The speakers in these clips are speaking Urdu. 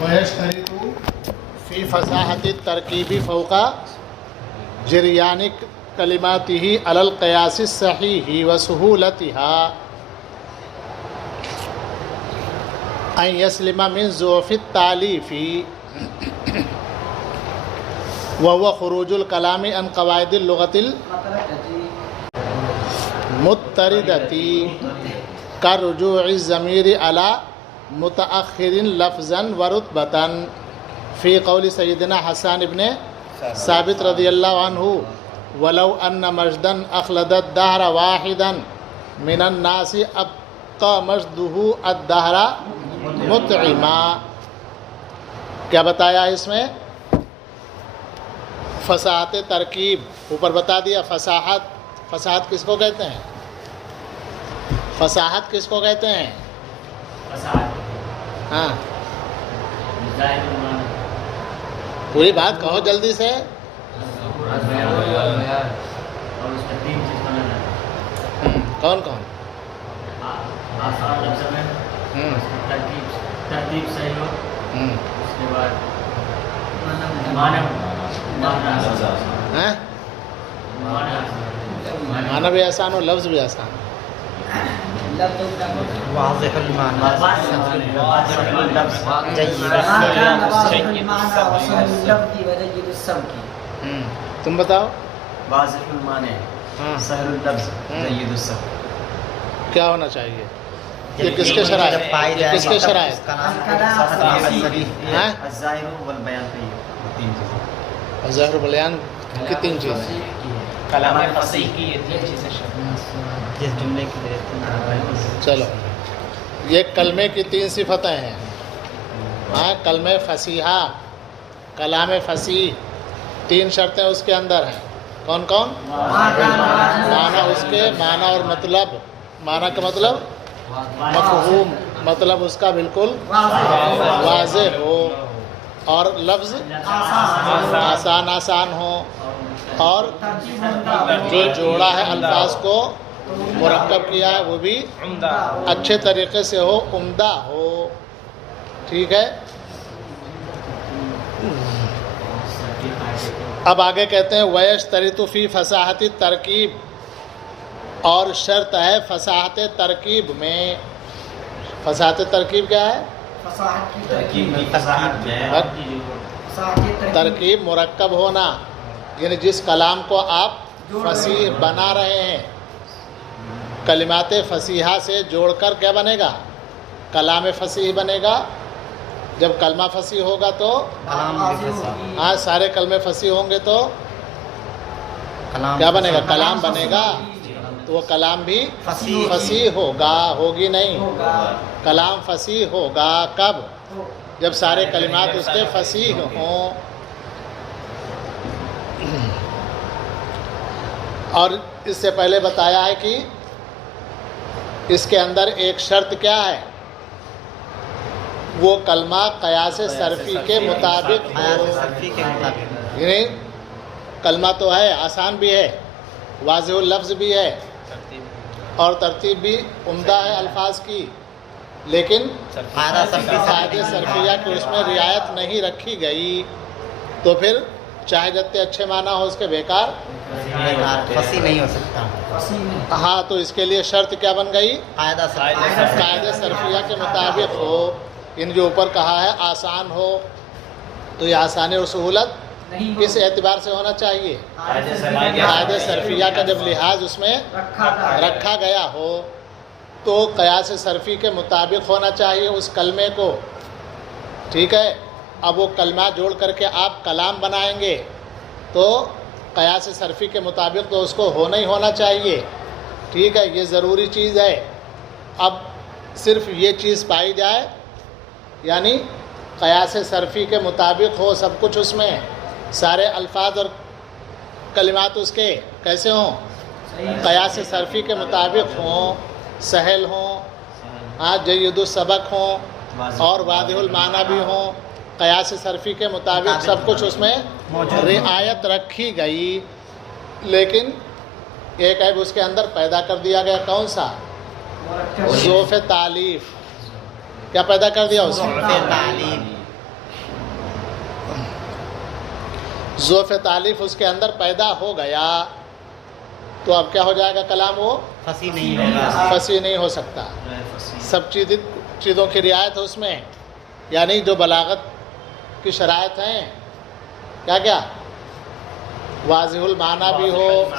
ويشترط في فصاحة التركيب فوق جريان كلماته على القياس الصحيح وسهولتها أن يسلم من ضعف التأليف وهو خروج الكلام عن قواعد اللغة المضطردة كرجوع الضمير على متأخر لفظا ورتبة في قول سيدنا حسان بن ثابت رضي الله عنه ولو أن مجدا أخلد الدهر واحدا من الناس أبقى مجده الدهر مطعما. کیا بتایا اس میں؟ فصاحت ترکیب اوپر بتا دیا. فصاحت کس کو کہتے ہیں؟ فصاحت کس کو کہتے ہیں؟ ہاں پوری بات کہو جلدی سے. کون کون؟ ترتیب صحیح ہو، اس کے بعد معنی بھی آسان ہو، لفظ بھی آسان. واضح تم بتاؤ. واضح المعنی سہل اللفظ جید السبق. کیا ہونا چاہیے؟ یہ کس کے شرائط؟ کس کے شرائط؟ الظاہر والبیان پہ تین چیزیں. ظاہر و بیان کی تین چیزیں. کلام فصیح کی یہ تین چیزیں جس جملے کے لیے. چلو یہ کلمے کی تین صفتیں ہیں. ہاں کلمہ فصیحہ، کلام فصیح، تین شرطیں اس کے اندر ہیں. کون کون؟ معنی اس کے، معنی اور مطلب. معنی کا مطلب مفہوم، مطلب اس کا بالکل واضح ہو، اور لفظ آسان ہو، اور جو جوڑا ہے الفاظ کو مرکب کیا ہے وہ بھی اچھے طریقے سے ہو، عمدہ ہو. ٹھیک ہے. اب آگے کہتے ہیں وَيَشْتَرِطُ فِي فَصَاحَةِ التَّرْكِيب، اور شرط ہے فصاحت ترکیب میں. فصاحت ترکیب کیا ہے؟ ترکیب مرکب ہونا، یعنی جس کلام کو آپ فصیح بنا رہے ہیں، کلمات فصیحہ سے جوڑ کر کیا بنے گا؟ کلام فصیح بنے گا. جب کلمہ فصیح ہوگا تو ہاں سارے کلمے فصیح ہوں گے تو کیا بنے گا؟ کلام بنے گا. تو وہ کلام بھی فصیح ہوگا. ہوگی نہیں، کلام فصیح ہوگا. کب؟ جب سارے کلمات اس کے فصیح ہوں. اور اس سے پہلے بتایا ہے کہ اس کے اندر ایک شرط کیا ہے؟ وہ کلمہ قیاس صرفی کے مطابق ہو. یعنی کلمہ تو ہے، آسان بھی ہے، واضح اللفظ بھی ہے، اور ترتیب بھی عمدہ ہے الفاظ کی، لیکن قاعدہ صرفیہ کی اس میں رعایت نہیں رکھی گئی. تو پھر چاہے جتنے اچھے معنی ہو اس کے بیکار فصیح نہیں ہو سکتا. ہاں تو اس کے لیے شرط کیا بن گئی؟ قاعدہ صرفیہ کے مطابق ہو. ان جو اوپر کہا ہے آسان ہو، تو یہ آسانی اور سہولت کس اعتبار سے ہونا چاہیے؟ قاعدہ صرفیہ کا جب لحاظ اس میں رکھا گیا ہو تو قیاس صرفی کے مطابق ہونا چاہیے اس کلمے کو. ٹھیک ہے. اب وہ کلمہ جوڑ کر کے آپ کلام بنائیں گے تو قیاس صرفی کے مطابق تو اس کو ہونا ہی ہونا چاہیے. ٹھیک ہے، یہ ضروری چیز ہے. اب صرف یہ چیز پائی جائے، یعنی قیاس صرفی کے مطابق ہو سب کچھ، اس میں سارے الفاظ اور کلمات اس کے کیسے ہوں؟ قیاس صرفی کے مطابق ہوں، سہل ہوں، جید السبق ہوں، اور واضح المعنی بھی ہوں. قیاس صرفی کے مطابق سب کچھ اس میں رعایت رکھی گئی. لیکن ایک عیب اس کے اندر پیدا کر دیا گیا. کون سا؟ ضعف تعلیف. کیا پیدا کر دیا اس میں؟ ظوف تعلیف اس کے اندر پیدا ہو گیا تو اب کیا ہو جائے گا کلام؟ وہ فصیح نہیں ہوگا. فصیح نہیں ہو سکتا. سب چیزوں کی رعایت ہے اس میں، یعنی جو بلاغت کی شرائط ہیں، کیا کیا؟ واضح المعنی بھی ہو،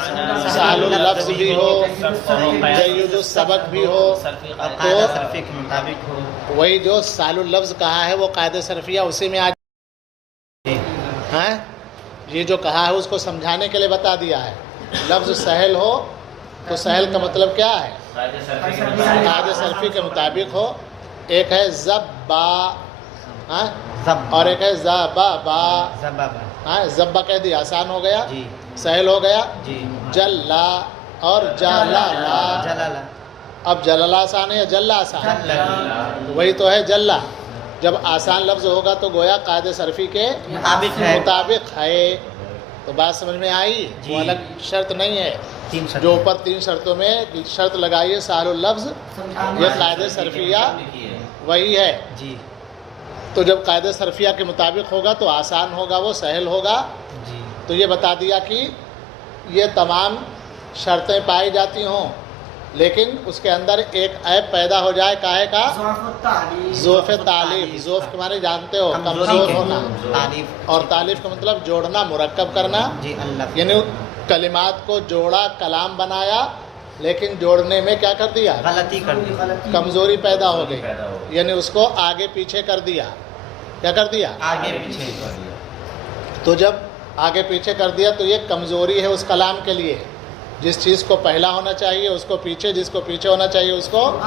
سہل اللفظ بھی ہو، جید السبق بھی ہو، قاعدہ صرفی کے مطابق ہو. وہی جو سہل اللفظ کہا ہے وہ قاعدہ صرفیہ اسی میں آ ہیں. یہ جو کہا ہے اس کو سمجھانے کے لیے بتا دیا ہے. لفظ سہل ہو تو سہل کا مطلب کیا ہے؟ قاعدہ صرفی کے مطابق ہو. ایک ہے زب با اور ایک ہے زبا با. زبا کہہ دیا آسان ہو گیا، جی سہل ہو گیا. جی. جلا اور جلالا. جلالا. اب جلالا آسان ہے یا جلا آسان؟ وہی تو ہے جلا. جب آسان لفظ ہوگا تو گویا قاعدہ صرفی کے مطابق ہے. تو بات سمجھ میں آئی؟ جی. وہ الگ شرط نہیں ہے. 3 شرط. جو اوپر 3 شرطوں میں شرط لگائیے سہل اللفظ، یہ قاعدہ صرفیہ وہی ہے. جی تو جب قاعدہ صرفیہ کے مطابق ہوگا تو آسان ہوگا، وہ سہل ہوگا. جی. تو یہ بتا دیا کہ یہ تمام شرطیں پائی جاتی ہوں، لیکن اس کے اندر ایک عیب پیدا ہو جائے. کاہے کا؟ ظوف تعلیف. ظوف کے معنی جانتے ہو، کمزور ہونا. تعلیف. اور تعلیف کا مطلب جوڑنا، مرکب کرنا. جی. اللہ. یعنی کلمات کو جوڑا، کلام بنایا، لیکن جوڑنے میں کیا کر دیا؟ غلطی کر دی. کمزوری پیدا ہو گئی. یعنی اس کو آگے پیچھے کر دیا. کیا کر دیا؟ آگے پیچھے. تو جب آگے پیچھے کر دیا تو یہ کمزوری ہے اس کلام کے لیے. جس چیز کو پہلا ہونا چاہیے اس کو پیچھے، جس کو پیچھے ہونا چاہیے اس کو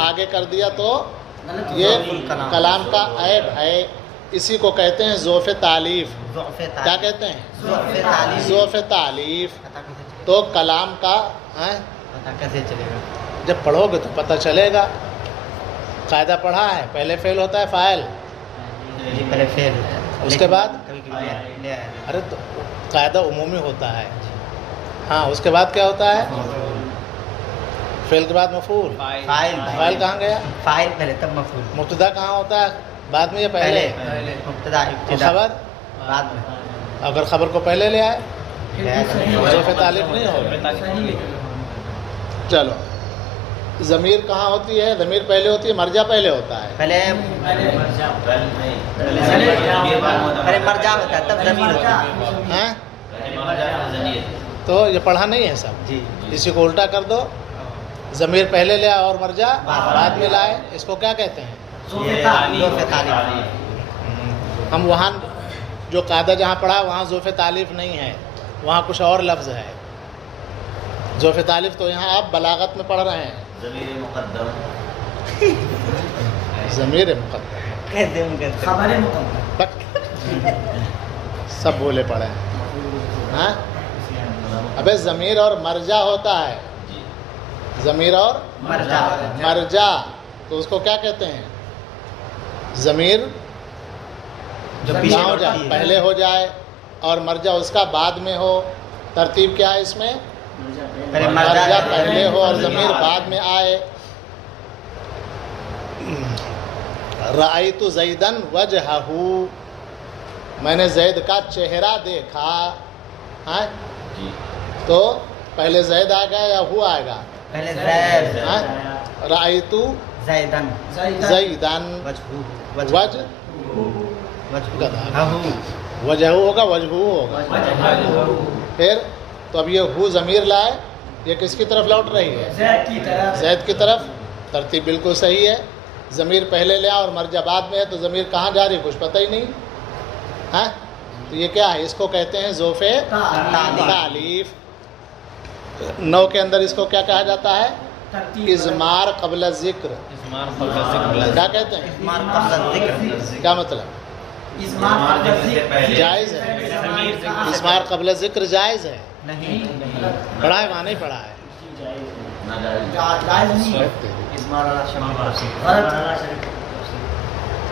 آگے کر دیا، تو یہ کلام کا عیب ہے. اسی کو کہتے ہیں ظوف تعلیف. کیا کہتے ہیں؟ ظوف تعلیف. تو کلام کا پتہ کیسے چلے گا؟ جب پڑھو گے تو پتہ چلے گا. قاعدہ پڑھا ہے، پہلے فعل ہوتا ہے فاعل، جی. پہلے فعل، اس کے بعد کبھی کبھی لے آیا. ارے تو قاعدہ عمومی ہوتا ہے. ہاں، اس کے بعد کیا ہوتا ہے؟ فعل کے بعد مفعول. فاعل. فاعل کہاں گیا؟ فاعل پہلے تب مفعول. مبتدا کہاں ہوتا ہے؟ بعد میں یا پہلے؟ مبتدا اور ابتدا خبر؟ بعد میں. اگر خبر کو پہلے لے آئے لے آیا. ظوف تعلیف نہیں ہوگا. چلو، ضمیر کہاں ہوتی ہے؟ ضمیر پہلے ہوتی ہے، مرجع پہلے ہوتا ہے. پہلے مرجع ہوتا ہے تب ضمیر ہوتا ہے. ہیں؟ تو یہ پڑھا نہیں ہے سب. جی. اسی کو الٹا کر دو، ضمیر پہلے لے آئے اور مرجع بعد میں لائے. اس کو کیا کہتے ہیں؟ ظوف تعلیف. ہم وہاں جو قاعدہ جہاں پڑھا وہاں ظوف تعلیف نہیں ہے، وہاں کچھ اور لفظ ہے. ظوف تعلیف تو یہاں آپ بلاغت میں پڑھ رہے ہیں. ضمیر مقدم. ضمیر مقدم. کہتے ہیں خبر مقدم. سب بولے پڑے ہیں. ہاں، ابے ضمیر اور مرجع ہوتا ہے. ضمیر اور مرجع، تو اس کو کیا کہتے ہیں؟ ضمیر جو نہ ہو جائے، پہلے ہو جائے، اور مرجع اس کا بعد میں ہو. ترتیب کیا ہے اس میں؟ مرجع پہلے ہو اور ضمیر بعد میں آئے. رأیت زیدن وجہہ، میں نے زید کا چہرہ دیکھا. ہاں، تو پہلے زید آئے گا یا ہو آئے گا؟ پہلے زید. رأیت زیدن وجہ وجہ ہوگا، وجہ ہوگا. پھر تو اب یہ ہو ضمیر لائے، یہ کس کی طرف لوٹ رہی ہے؟ زید کی طرف. ترتیب بالکل صحیح ہے. ضمیر پہلے لیا اور مرجع بعد میں ہے، تو ضمیر کہاں جا رہی کچھ پتہ ہی نہیں. ہاں، تو یہ کیا ہے؟ اس کو کہتے ہیں ظوف تعلیف. 9 کے اندر اس کو کیا کہا جاتا ہے؟ اضمار قبل ذکر. کیا کہتے ہیں؟ کیا مطلب؟ جائز ہے. اضمار قبل ذکر جائز ہے. پڑھا ہے وہاں؟ نہیں پڑھا ہے.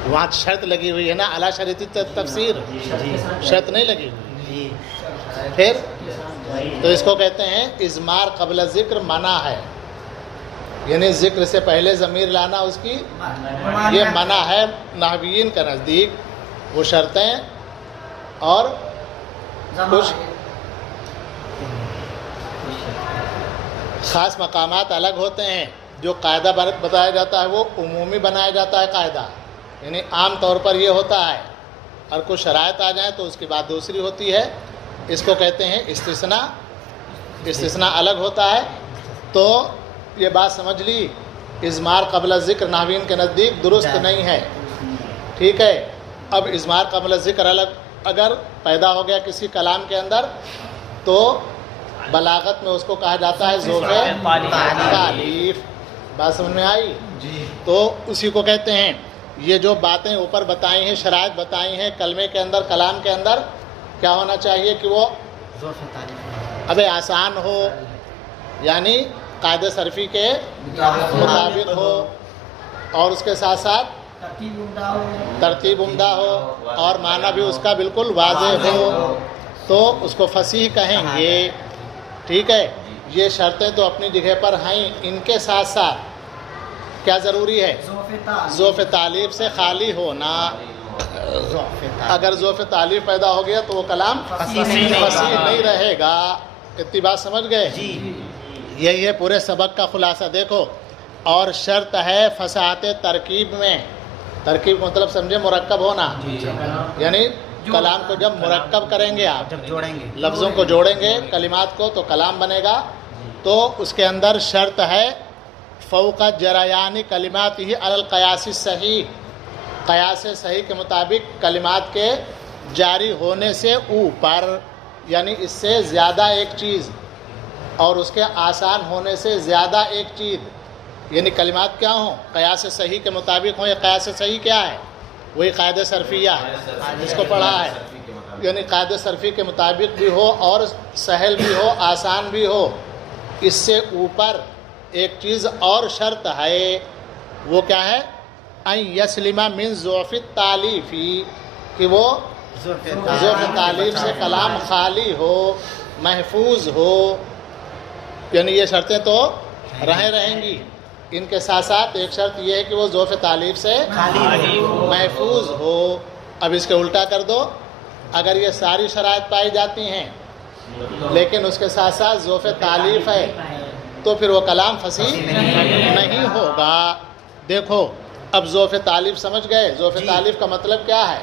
وہاں شرط لگی ہوئی ہے نا، اعلیٰ شرط تفسیر، شرط نہیں لگی ہوئی. پھر تو اس کو کہتے ہیں اضمار قبل ذکر منع ہے. یعنی ذکر سے پہلے ضمیر لانا اس کی یہ منع ہے. نحویین کا نزدیک وہ شرطیں اور کچھ خاص مقامات الگ ہوتے ہیں. جو قاعدہ بتایا جاتا ہے وہ عمومی بنایا جاتا ہے قاعدہ، یعنی عام طور پر یہ ہوتا ہے، اور کچھ شرائط آ جائیں تو اس کی بات دوسری ہوتی ہے. اس کو کہتے ہیں استثناء. استثناء الگ ہوتا ہے. تو یہ بات سمجھ لی، اضمار قبل ذکر نحوین کے نزدیک درست نہیں ہے. ٹھیک ہے. اب اضمار قبل ذکر الگ اگر پیدا ہو گیا کسی کلام کے اندر تو بلاغت میں اس کو کہا جاتا ہے ذوق تعلیف. بات سمجھ میں آئی؟ تو اسی کو کہتے ہیں. یہ جو باتیں اوپر بتائی ہیں، شرائط بتائی ہیں، کلمے کے اندر، کلام کے اندر کیا ہونا چاہیے کہ وہ آسان ہو، یعنی قاعدہ صرفی کے مطابق ہو، اور اس کے ساتھ ساتھ ترتیب عمدہ ہو، اور معنی بھی اس کا بالکل واضح ہو، تو اس کو فصیح کہیں گے. ٹھیک ہے. یہ شرطیں تو اپنی جگہ پر ہیں. ان کے ساتھ ساتھ کیا ضروری ہے؟ ذوف تعلیف سے خالی ہونا. اگر ذوف تعلیف پیدا ہو گیا تو وہ کلام فصیح نہیں رہے گا. اتنی بات سمجھ گئے؟ یہی ہے پورے سبق کا خلاصہ. دیکھو، اور شرط ہے فصاحت ترکیب میں. ترکیب مطلب سمجھے مرکب ہونا، یعنی کلام کو جب مرکب کریں گے، آپ جب جوڑیں گے، لفظوں کو جوڑیں گے، کلمات کو، تو کلام بنے گا. تو اس کے اندر شرط ہے فوق جریان کلمات ہی علی القیاس صحیح. قیاس صحیح کے مطابق کلمات کے جاری ہونے سے اوپر، یعنی اس سے زیادہ ایک چیز، اور اس کے آسان ہونے سے زیادہ ایک چیز. یعنی کلمات کیا ہوں؟ قیاس صحیح کے مطابق ہوں. یہ قیاس صحیح کیا ہے؟ وہی قاعدہ صرفیہ ہے جس کو پڑھا ہے. یعنی قاعدہ صرفی کے مطابق بھی ہو، اور سہل بھی ہو، آسان بھی ہو. اس سے اوپر ایک چیز اور شرط ہے. وہ کیا ہے؟ ان یسلم من ضعف التالیف، کہ وہ ضعف تعلیف سے کلام خالی ہو، محفوظ ہو. یعنی یہ شرطیں تو رہیں گی. ان کے ساتھ ساتھ ایک شرط یہ ہے کہ وہ ضعف تعلیف سے محفوظ ہو. اب اس کے الٹا کر دو. اگر یہ ساری شرائط پائی جاتی ہیں لیکن اس کے ساتھ ساتھ ضعف تعلیف ہے تو پھر وہ کلام فصیح نہیں ہوگا. دیکھو، اب ضعف تعلیف سمجھ گئے؟ ضعف تعلیف کا مطلب کیا ہے؟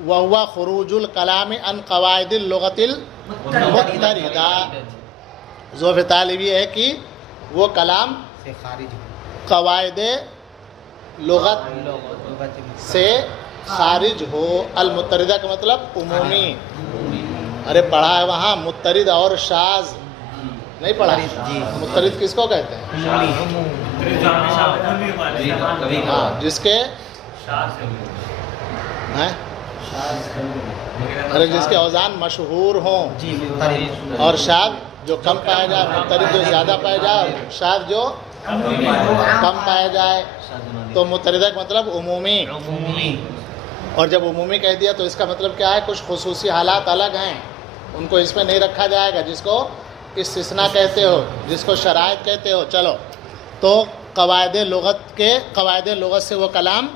وَهُوَ خروج الکلام عن قواعد اللغۃ المضطردہ. ضعف تعلیف یہ ہے کہ وہ کلام قواعد لغت سے خارج ہو. المضطردہ کا مطلب عمومی. ارے پڑھا ہے وہاں مضطرد اور شاذ نہیں پڑھا؟ مضطرد کس کو کہتے ہیں؟ ہاں، جس کے جس کے اوزان مشہور ہوں، اور شاذ جو کم پایا جائے، مضطرد جو زیادہ پایا جائے، اور شاذ جو کم پایا جائے. تو مضطردہ کا مطلب عمومی. اور جب عمومی کہہ دیا تو اس کا مطلب کیا ہے؟ کچھ خصوصی حالات الگ ہیں، ان کو اس میں نہیں رکھا جائے گا، جس کو استثناء کہتے ہو، جس کو شرائط کہتے ہو. چلو، تو قواعد لغت سے وہ کلام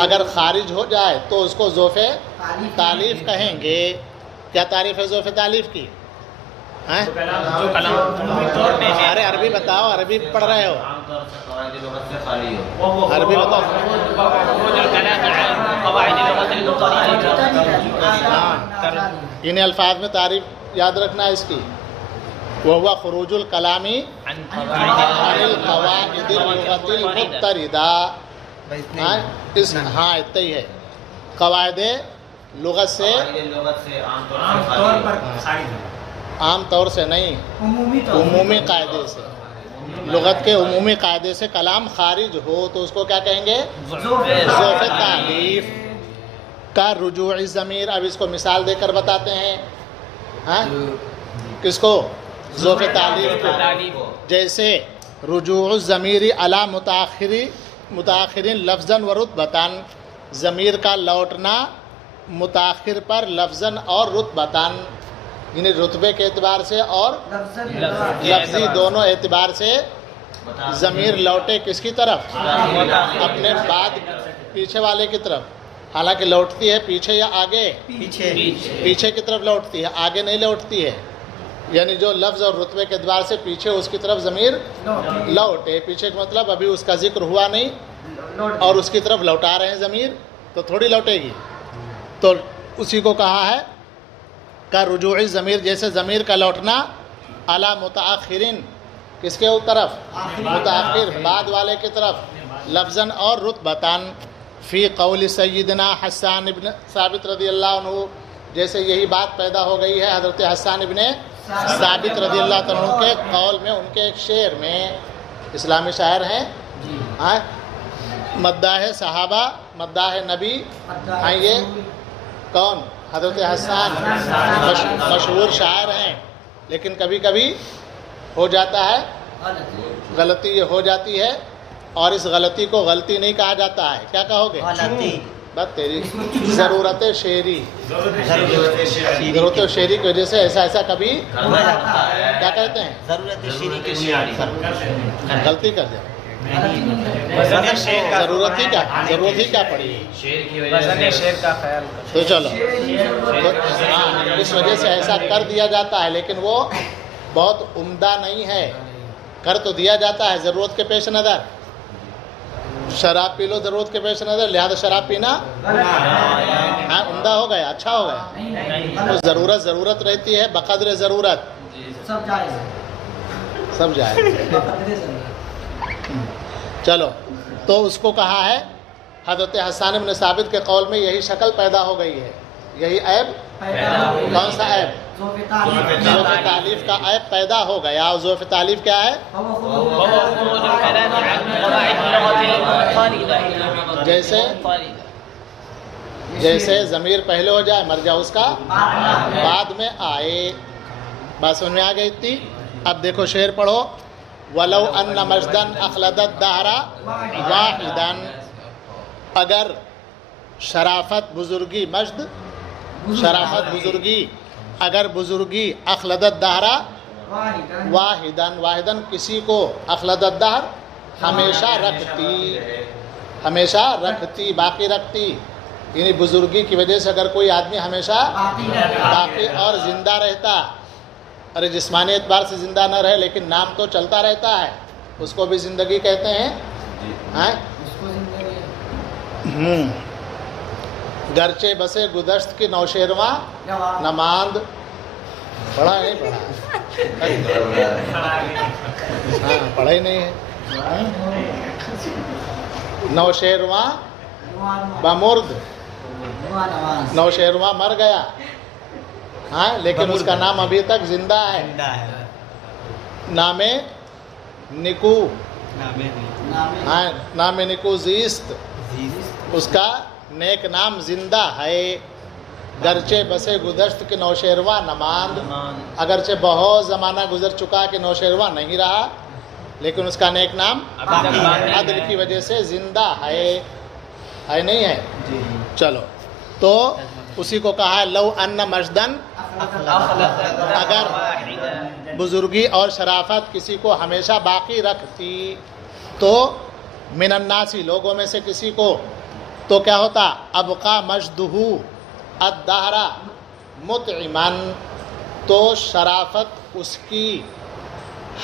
اگر خارج ہو جائے تو اس کو ضعف تعلیف کہیں گے. کیا تعریف ہے ضعف تعلیف کی؟ ارے عربی بتاؤ، عربی پڑھ رہے ہو؟ عربی بتاؤ. ان الفاظ میں تعریف یاد رکھنا ہے اس کی. وَهُوَ خروج الکلام عن القواعد اللغۃ المضطردہ. ہاں اتنا ہی ہے. قواعد لغت سے عام طور سے نہیں، عمومی قاعدے سے، لغت کے عمومی قاعدے سے کلام خارج ہو تو اس کو کیا کہیں گے؟ ضعف تعلیف. کا رجوع ضمیر. اب اس کو مثال دے کر بتاتے ہیں. کس کو؟ ضعف تعلیف کو. جیسے رجوع الضمیر علی متاخرین لفظاً و رتبتاً. ضمیر کا لوٹنا متاخر پر لفظاً اور رتبتاً، یعنی رتبے کے اعتبار سے اور لفظی دونوں اعتبار سے ضمیر لوٹے کس کی طرف؟ اپنے بعد پیچھے والے کی طرف. حالانکہ لوٹتی ہے پیچھے یا آگے؟ پیچھے پیچھے کی طرف لوٹتی ہے، آگے نہیں لوٹتی ہے. یعنی جو لفظ اور رتبے کے اعتبار سے پیچھے اس کی طرف ضمیر لوٹے. پیچھے کا مطلب ابھی اس کا ذکر ہوا نہیں اور اس کی طرف لوٹا رہے ہیں ضمیر، تو تھوڑی لوٹے گی. تو اسی کو کہا ہے کا رجوعی ضمیر، جیسے ضمیر کا لوٹنا علی متاخرین، کس کے طرف؟ متاخر، بعد والے کی طرف، لفظاً اور رتبتاً. فی قول سیدنا حسان ابن ثابت رضی اللہ عنہ، جیسے یہی بات پیدا ہو گئی ہے حضرت حسان ابن ثابت رضی اللہ عنہ کے قول میں، ان کے ایک شعر میں. اسلامی شاعر ہیں، مداح صحابہ، مداح نبی ہیں. یہ کون؟ حضرت حسان مشہور شاعر ہیں. لیکن کبھی کبھی ہو جاتا ہے غلطی، یہ ہو جاتی ہے، اور اس غلطی کو غلطی نہیں کہا جاتا ہے. کیا کہو گے؟ غلطی. بس تیری ضرورت شعری، ضرورت شعری کی وجہ سے ایسا کبھی کیا کہتے ہیں؟ ضرورت شیری کی بنیاد پر غلطی کر دیں. ضرورت ہی کیا پڑی. شعر کا خیال تو چلو، ہاں، اس وجہ سے ایسا کر دیا جاتا ہے، لیکن وہ بہت عمدہ نہیں ہے. کر تو دیا جاتا ہے ضرورت کے پیش نظر. شراب پی لو ضرورت کے پیش نظر، لہذا شراب پینا ہاں عمدہ ہو گیا، اچھا ہو گیا. تو ضرورت رہتی ہے بقدر ضرورت، سب جائے. چلو، تو اس کو کہا ہے حضرت حسان بن ثابت کے قول میں یہی شکل پیدا ہو گئی ہے، یہی عیب. کون سا عیب؟ ضعف تالیف کا عیب پیدا ہو گیا. اور ضعف تالیف کیا ہے؟ جیسے ضمیر پہلے ہو جائے، مرجع اس کا بعد میں آئے. بات سمجھ میں آ گئی تھی؟ اب دیکھو شعر پڑھو. وَلَوْ أَنَّ مَجْدًا أَخْلَدَ الدَّهْرَ وَاحِدًا، اگر شرافت بزرگی، مجد شرافت بزرگی، اگر بزرگی اخلد الدہر واحداً کسی کو، اخلد الدہر ہمیشہ رکھتی، باقی رکھتی. یعنی بزرگی کی وجہ سے اگر کوئی آدمی ہمیشہ باقی اور زندہ رہتا، ارے جسمانی اعتبار سے زندہ نہ رہے لیکن نام تو چلتا رہتا ہے، اس کو بھی زندگی کہتے ہیں. گرچہ بسے گدشت کی نوشیرواں نماند. پڑھا نہیں پڑھا؟ ہاں پڑھا ہی نہیں ہے. نوشیرواں بمرد، نوشیرواں مر گیا، ہاں لیکن اس کا نام ابھی تک زندہ ہے. نام نکو، ہاں نام نکو زیست، اس کا نیک نام زندہ ہے. گرچہ بسے گزشت کے نوشیرواں نماند، اگرچہ بہت زمانہ گزر چکا کہ نوشیرواں نہیں رہا، لیکن اس کا نیک نام عدل کی وجہ سے زندہ ہے نہیں ہے. چلو، تو اسی کو کہا ہے لو ان مجدن، اگر بزرگی اور شرافت کسی کو ہمیشہ باقی رکھتی تو من الناسی، لوگوں میں سے کسی کو، تو کیا ہوتا؟ ابقا مجدہ الدہر مطعمن، تو شرافت اس کی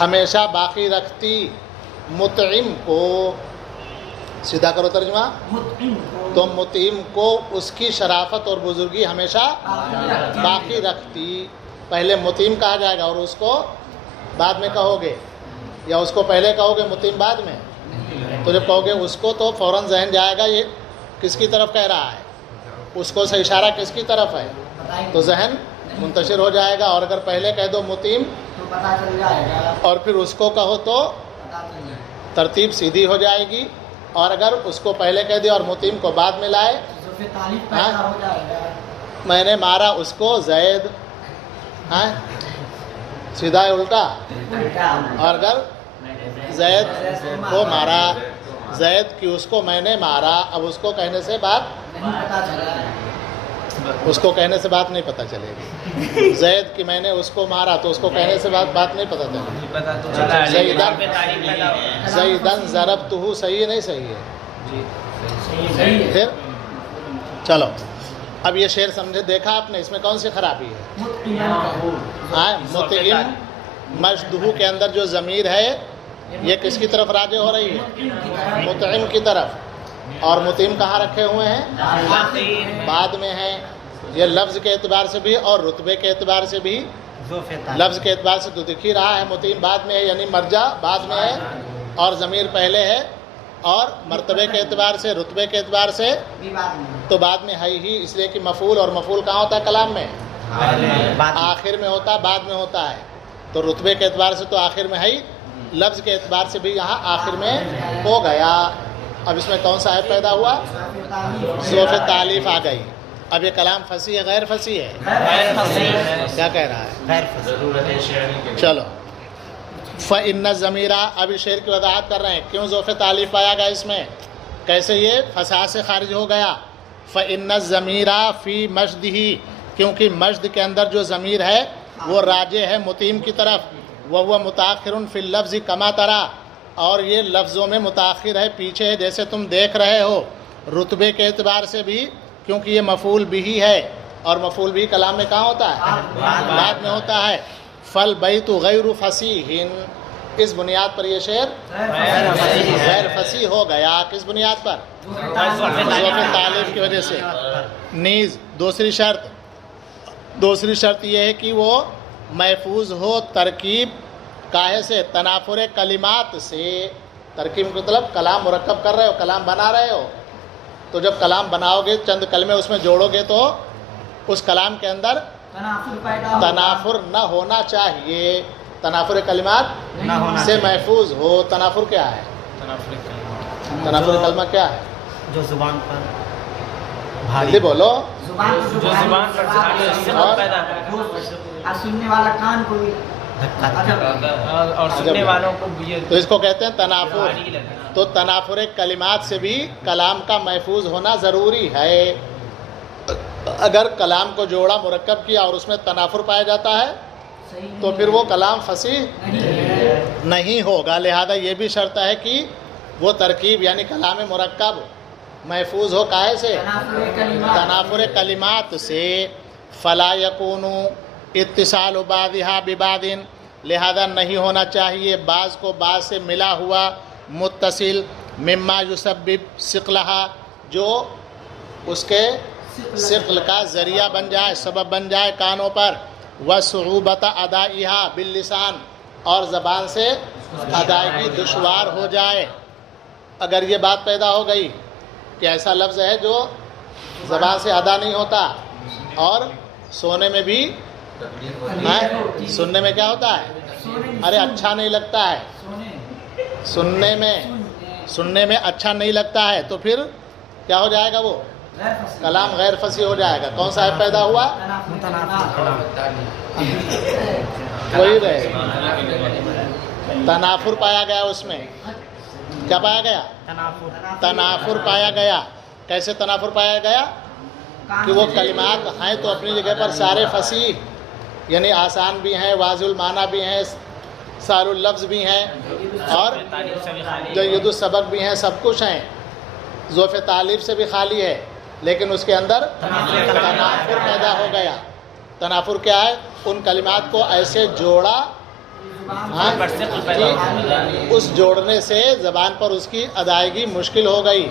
ہمیشہ باقی رکھتی مطعم کو. سیدھا کرو ترجمہ. تو مطعم کو اس کی شرافت اور بزرگی ہمیشہ باقی رکھتی. پہلے مطعم کہا جائے گا اور اس کو بعد میں کہو گے، یا اس کو پہلے کہو گے مطعم بعد میں. تو جب کہو گے اس کو تو فوراً ذہن جائے گا یہ کس کی طرف کہہ رہا ہے، اس کو سے اشارہ کس کی طرف ہے، تو ذہن منتشر ہو جائے گا. اور اگر پہلے کہہ دو مطعم اور پھر اس کو کہو تو ترتیب سیدھی ہو جائے گی. اور اگر اس کو پہلے کہہ دے اور مطعم کو بعد میں لائے، میں نے مارا اس کو زید، سیدھا ہے الٹا. اور اگر زید کو مارا، زید کی اس کو میں نے مارا، اب اس کو کہنے سے بات نہیں پتہ چلے گی. زید کی میں نے اس کو مارا، تو اس کو کہنے سے بات نہیں پتہ چلے گی. زیدن ضربتہ، صحیح نہیں صحیح ہے؟ پھر چلو اب یہ شعر سمجھے، دیکھا آپ نے اس میں کون سی خرابی ہے؟ مطعم مشدہ کے اندر جو ضمیر ہے یہ کس کی طرف راجع ہو رہی ہے؟ مطعم کی طرف، اور مطعم کہاں رکھے ہوئے ہیں؟ بعد میں ہیں۔ یہ لفظ کے اعتبار سے بھی اور رتبے کے اعتبار سے بھی، لفظ کے اعتبار سے تو دکھ ہی رہا ہے مطعم بعد میں ہے، یعنی مرجع بعد میں ہے اور ضمیر پہلے ہے، اور مرتبے کے اعتبار سے، رتبے کے اعتبار سے تو بعد میں ہے ہی، اس لیے کہ مفعول، اور مفعول کہاں ہوتا ہے کلام میں؟ آخر میں ہوتا ہے، بعد میں ہوتا ہے، تو رتبے کے اعتبار سے تو آخر میں ہے ہی، لفظ کے اعتبار سے بھی یہاں آخر میں ہو گیا۔ اب اس میں کون سا عیب پیدا ہوا؟ ضعف تعلیف آ گئی۔ اب یہ کلام فصیح ہے غیر فصیح ہے؟ کیا کہہ رہا ہے؟ غیر فصیح۔ چلو فإن الضمیرہ، اب اس شعر کی وضاحت کر رہے ہیں کیوں ضعف تعلیف پایا گیا اس میں، کیسے یہ فساد سے خارج ہو گیا۔ فإن الضمیرہ فی مشدہ، کیونکہ مشد کے اندر جو ضمیر ہے وہ راجع ہے مطعم کی طرف، وہو متأخر فی اللفظ کما ترى، اور یہ لفظوں میں متأخر ہے، پیچھے ہے جیسے تم دیکھ رہے ہو، رتبے کے اعتبار سے بھی کیونکہ یہ مفعول بھی ہے، اور مفعول بھی کلام میں کہاں ہوتا ہے؟ بعد میں ہوتا ہے۔ فالبیت غیر فصیح، اس بنیاد پر یہ شعر غیر فصیح ہو گیا۔ کس بنیاد پر؟ ضعف تعلیف کی وجہ سے۔ نیز دوسری شرط یہ ہے کہ وہ محفوظ ہو ترکیب کاہے سے؟ تنافر کلمات سے۔ ترکیب مطلب کلام مرکب کر رہے ہو، کلام بنا رہے ہو، تو جب کلام بناؤ گے چند کلمے اس میں جوڑو گے تو اس کلام کے اندر تنافر نہ ہونا چاہیے، تنافر کلمات سے محفوظ ہو۔ تنافر کیا ہے؟ تنافر کلمہ کیا ہے؟ جو زبان پر جلدی بولو۔ جو زبان پر سننے والا کان کو بھی اور سننے والوں کو بھی تو اس کو کہتے ہیں تنافر۔ تو تنافر کلمات سے بھی کلام کا محفوظ ہونا ضروری ہے۔ اگر کلام کو جوڑا مرکب کیا اور اس میں تنافر پایا جاتا ہے تو پھر وہ کلام فصیح نہیں ہوگا۔ لہذا یہ بھی شرط ہے کہ وہ ترکیب یعنی کلام مرکب محفوظ ہو کاہے سے؟ تنافر کلمات سے۔ فلا یکون اتصال بعضها ببعض، لہذا نہیں ہونا چاہیے بعض کو بعض سے ملا ہوا متصل، مما یسبب ثقلها، جو اس کے ثقل کا ذریعہ بن جائے، سبب بن جائے کانوں پر، وصعوبۃ ادائها باللسان، اور زبان سے ادائیگی دشوار ہو جائے۔ اگر یہ بات پیدا ہو گئی کہ ایسا لفظ ہے جو زبان سے ادا نہیں ہوتا اور سونے میں بھی سننے میں کیا ہوتا ہے؟ ارے اچھا نہیں لگتا ہے، سننے میں اچھا نہیں لگتا ہے، تو پھر کیا ہو جائے گا؟ وہ کلام غیر فصیح ہو جائے گا۔ کون سا عیب پیدا ہوا؟ وہی رہے، تنافر پایا گیا اس میں۔ کیا پایا گیا؟ تنافر پایا گیا۔ کیسے تنافر پایا گیا؟ کہ وہ کلمات ہیں تو اپنی جگہ پر سارے فصیح، یعنی آسان بھی ہیں، واضح المعنی بھی ہیں، سار اللفظ بھی ہیں، اور جید السبق بھی ہیں، سب کچھ ہیں، ضعف تعلیف سے بھی خالی ہے، لیکن اس کے اندر تنافر پیدا ہو گیا۔ تنافر کیا ہے؟ ان کلمات کو ایسے جوڑا کہ اس جوڑنے سے زبان پر اس کی ادائیگی مشکل ہو گئی،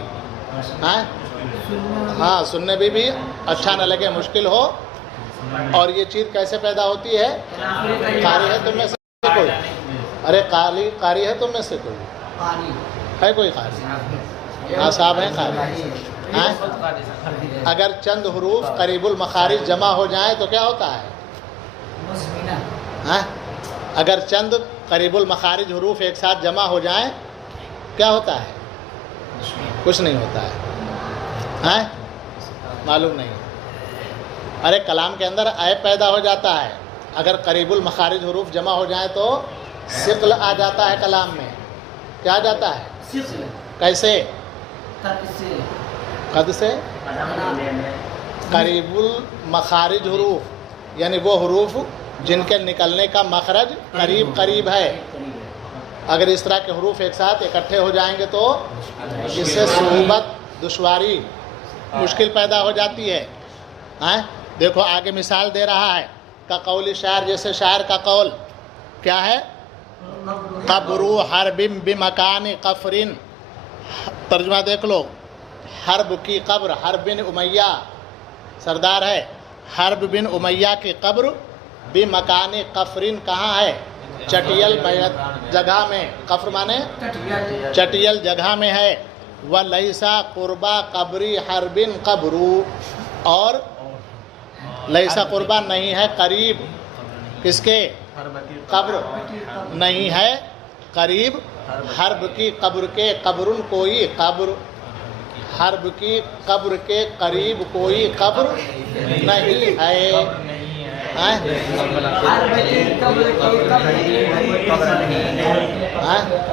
ہاں سننے بھی اچھا نہ لگے، مشکل ہو۔ اور یہ چیز کیسے پیدا ہوتی ہے؟ قاری ہے تم میں سے کوئی؟ ارے قاری ہے تم میں سے کوئی؟ ہے کوئی قاری؟ ہاں صاحب ہیں قاری؟ اگر چند حروف قریب المخارج جمع ہو جائیں تو کیا ہوتا ہے؟ اگر چند قریب المخارج حروف ایک ساتھ جمع ہو جائیں کیا ہوتا ہے؟ کچھ نہیں ہوتا ہے، معلوم نہیں۔ ارے کلام کے اندر عیب پیدا ہو جاتا ہے، اگر قریب المخارج حروف جمع ہو جائیں تو ثقل آ جاتا ہے کلام میں۔ کیا آ جاتا ہے؟ کیسے؟ قد سے قریب المخارج حروف، یعنی وہ حروف جن کے نکلنے کا مخرج قریب قریب ہے۔ اگر اس طرح کے حروف ایک ساتھ اکٹھے ہو جائیں گے تو اس سے صعوبت، دشواری مشکل پیدا ہو جاتی ہے. دیکھو آگے مثال دے رہا ہے کا قول شاعر، جیسے شاعر کا قول کیا ہے؟ قبرو حرب بمکان قفرن. ترجمہ دیکھ لو، حرب کی قبر، حرب بن امیہ سردار ہے، حرب بن امیہ کی قبر بمکان قفرن کہاں ہے؟ چٹیل جگہ میں. قفر مانے چٹیل جگہ میں ہے. وَلَيْسَ قُرْبَ قَبْرِ حَرْبٍ قَبْرُ، اور لیسا قربا نہیں ہے قریب کس کے؟ قبر نہیں ہے قریب حرب کی قبر کے. قبرن کوئی قبر، حرب کی قبر کے قریب کوئی قبر نہیں ہے.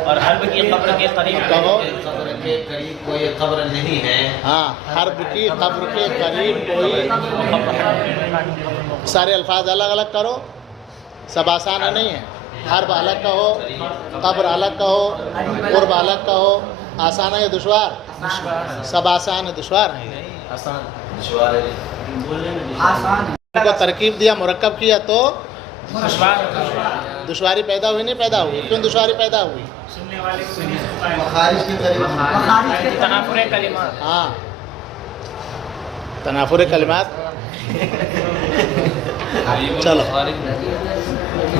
اور حرب کی قبر کے قریب کہو. قبر کے قریب کوئی قبر نہیں ہے. ہاں، حرب کی قبر کے قریب کوئی. سارے الفاظ الگ الگ کرو، سب آسان نہیں ہے. حرب الگ کہو، قبر الگ کہو، قرب الگ کہو. آسان ہے یا دشوار؟ سب آسان ہے، دشوار ہے. آسان دشوار ہے. کو ترکیب دیا، مرکب کیا تو دشواری پیدا ہوئی نہیں پیدا ہوئی؟ کیوں دشواری پیدا ہوئی؟ مخارج کی طریق تنافر کلمات. ہاں، تنافر کلمات. چلو،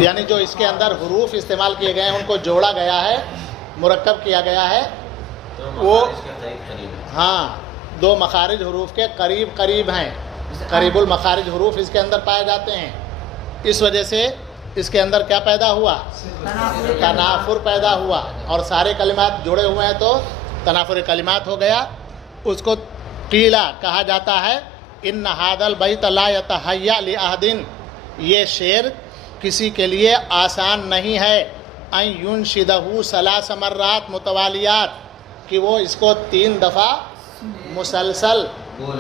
یعنی جو اس کے اندر حروف استعمال کیے گئے ہیں ان کو جوڑا گیا ہے، مرکب کیا گیا ہے، وہ ہاں دو مخارج حروف کے قریب قریب ہیں. قریب المخارج حروف اس کے اندر پائے جاتے ہیں. اس وجہ سے اس کے اندر کیا پیدا ہوا؟ تنافر پیدا ہوا. اور سارے کلمات جڑے ہوئے ہیں تو تنافر کلمات ہو گیا. اس کو قیلا کہا جاتا ہے. ان ھذا البیت لا یتہیأ لأحد، یہ شعر کسی کے لیے آسان نہیں ہے. ان ینشدہ ثلاث مرات متوالیات، کہ وہ اس کو 3 دفعہ مسلسل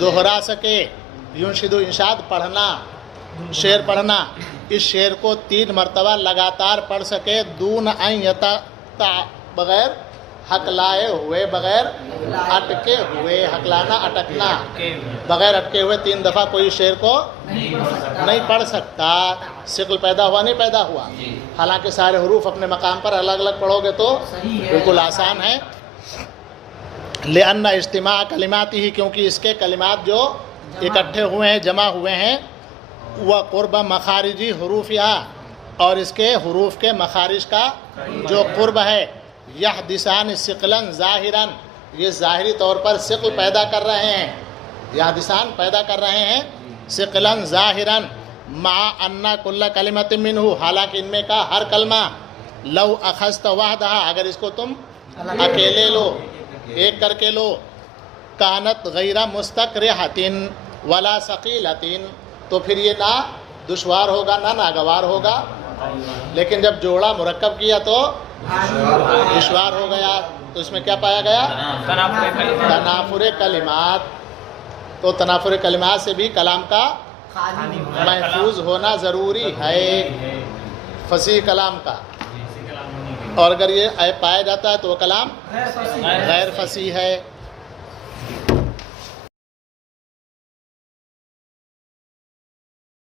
دہرا سکے. ینشد انشاد پڑھنا، شعر پڑھنا. اس شعر کو 3 مرتبہ لگاتار پڑھ سکے. دون ان یتقطع، بغیر ہکلائے ہوئے، بغیر اٹکے ہوئے. ہکلانا اٹکنا، بغیر اٹکے ہوئے 3 دفعہ کوئی شعر کو نہیں پڑھ سکتا. ثقل پیدا ہوا نہیں پیدا ہوا؟ حالانکہ سارے حروف اپنے مقام پر الگ الگ پڑھو گے تو بالکل آسان ہے. لأن اجتماع کلمات ہی، کیونکہ اس کے کلمات جو اکٹھے ہوئے ہیں، جمع ہوئے ہیں، وہ قرب مخارجی حروفہا، اور اس کے حروف کے مخارج کا جو قرب ہے. یحدثان ثقلا ظاہرا، یہ ظاہری طور پر ثقل پیدا کر رہے ہیں. یحدثان پیدا کر رہے ہیں ثقلا ظاہرا. مع ان کل کلمۃ منہ، حالانکہ ان میں کا ہر کلمہ لو اخذت وحدہا، اگر اس کو تم اکیلے لو، ایک کر کے لو، کانت غیر مستقرحۃ ولا ثقیلۃ، تو پھر یہ نہ دشوار ہوگا نہ ناگوار ہوگا. لیکن جب جوڑا مرکب کیا تو دشوار ہو گیا. تو اس میں کیا پایا گیا؟ تنافر کلمات. تو تنافر کلمات سے بھی کلام کا محفوظ ہونا ضروری ہے، فصیح کلام کا. اور اگر یہ پایا جاتا ہے تو وہ کلام غیر فصیح ہے.